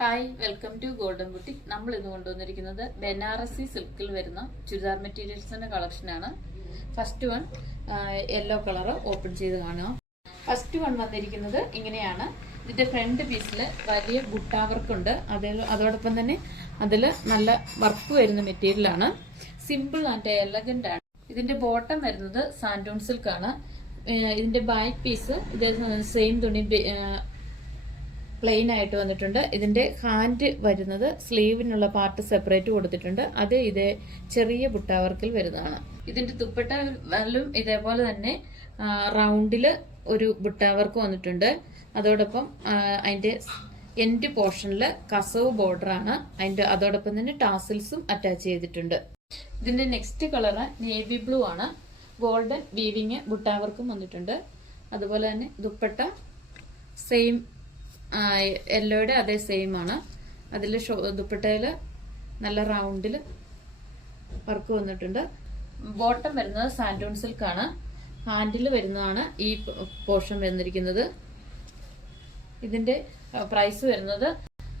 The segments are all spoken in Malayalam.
Hi, welcome to golden boutique. നമ്മൾ ഇന്ന് കൊണ്ടുവന്നിരിക്കുന്നത് ബനാറസി സിൽക്കിൽ വരുന്ന ചുരിദാർ മെറ്റീരിയൽസിന്റെ കളക്ഷനാണ്. First one yellow colour open ചെയ്ത് കാണുക. ഫസ്റ്റ് വൺ വന്നിരിക്കുന്നത് ഇങ്ങനെയാണ്. ഇതിന്റെ ഫ്രണ്ട് പീസിൽ വലിയ ബുട്ടാ വർക്ക് ഉണ്ട്. അതോടൊപ്പം തന്നെ അതിൽ നല്ല വർക്ക് വരുന്ന മെറ്റീരിയലാണ്. സിമ്പിൾ ആൻഡ് എലഗന്റ് ആണ്. ഇതിന്റെ ബോട്ടം വരുന്നത് സാൻഡൂൺ സിൽക്ക് ആണ്. ഇതിന്റെ ബാക്ക് പീസ് ഇതേ സെയിം തുണി പ്ലെയിൻ ആയിട്ട് വന്നിട്ടുണ്ട്. ഇതിന്റെ ഹാൻഡ് വരുന്നത് സ്ലീവിനുള്ള പാർട്ട് സെപ്പറേറ്റ് കൊടുത്തിട്ടുണ്ട്. അത് ഇതേ ചെറിയ ബുട്ടാവർക്കിൽ വരുന്നതാണ്. ഇതിന്റെ ദുപ്പട്ടയിലും ഇതേപോലെ തന്നെ റൗണ്ടില് ഒരു ബുട്ടാവർക്ക് വന്നിട്ടുണ്ട്. അതോടൊപ്പം അതിന്റെ എൻഡ് പോർഷനില് കസവ് ബോർഡർ ആണ്. അതോടൊപ്പം തന്നെ ടാസിൽസും അറ്റാച്ച് ചെയ്തിട്ടുണ്ട്. ഇതിന്റെ നെക്സ്റ്റ് കളറ് നേവി ബ്ലൂ ആണ്. ഗോൾഡൻ വീവിങ് ബുട്ടാവർക്കും വന്നിട്ടുണ്ട്. അതുപോലെ തന്നെ ദുപ്പട്ട സെയിം യെല്ലോയുടെ അതേ സെയിം ആണ്. അതിൽ ദുപ്പട്ടയില് നല്ല റൗണ്ടില് വർക്ക് വന്നിട്ടുണ്ട്. ബോട്ടം വരുന്നത് സാൻഡൂൺ സിൽക്ക് ആണ്. ഹാൻഡിൽ വരുന്നതാണ് ഈ പോർഷൻ വന്നിരിക്കുന്നത്. ഇതിന്റെ പ്രൈസ് വരുന്നത്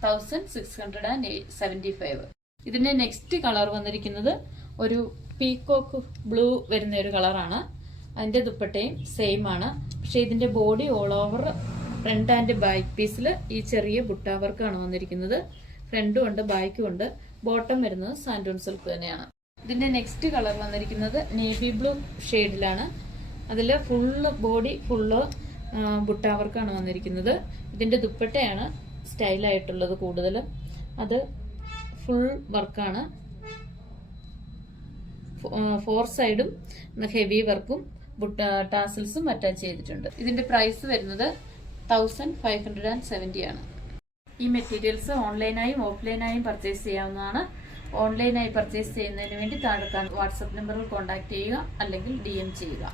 1675. ഇതിന്റെ നെക്സ്റ്റ് കളർ വന്നിരിക്കുന്നത് ഒരു പീകോക്ക് ബ്ലൂ വരുന്ന ഒരു കളറാണ്. അതിന്റെ ദുപ്പട്ടയും സെയിം ആണ്. പക്ഷെ ഇതിന്റെ body all over front and back പീസിൽ ഈ ചെറിയ ബുട്ടാ വർക്കാണ് വന്നിരിക്കുന്നത്. ഫ്രണ്ടും ഉണ്ട് ബാക്കും ഉണ്ട്. ബോട്ടം വരുന്നത് സാൻഡൂൺ സിൽക്ക് തന്നെയാണ്. ഇതിന്റെ നെക്സ്റ്റ് കളർ വന്നിരിക്കുന്നത് നേവി ബ്ലൂ ഷെയ്ഡിലാണ്. അതിൽ ബോഡി ഫുള്ള് ബുട്ടാ വർക്കാണ് വന്നിരിക്കുന്നത്. ഇതിന്റെ ദുപ്പട്ടയാണ് സ്റ്റൈലായിട്ടുള്ളത് കൂടുതലും. അത് ഫുൾ വർക്കാണ്. 4 സൈഡും ഹെവി വർക്കും ടാസിൽസും അറ്റാച്ച് ചെയ്തിട്ടുണ്ട്. ഇതിന്റെ പ്രൈസ് വരുന്നത് 1570 ആണ്. ഈ മെറ്റീരിയൽസ് ഓൺലൈനായും ഓഫ്ലൈനായും പർച്ചേസ് ചെയ്യാവുന്നതാണ്. ഓൺലൈനായി പർച്ചേസ് ചെയ്യുന്നതിന് വേണ്ടി താഴെ വാട്സപ്പ് നമ്പറിൽ കോൺടാക്ട് ചെയ്യുക, അല്ലെങ്കിൽ DM ചെയ്യുക.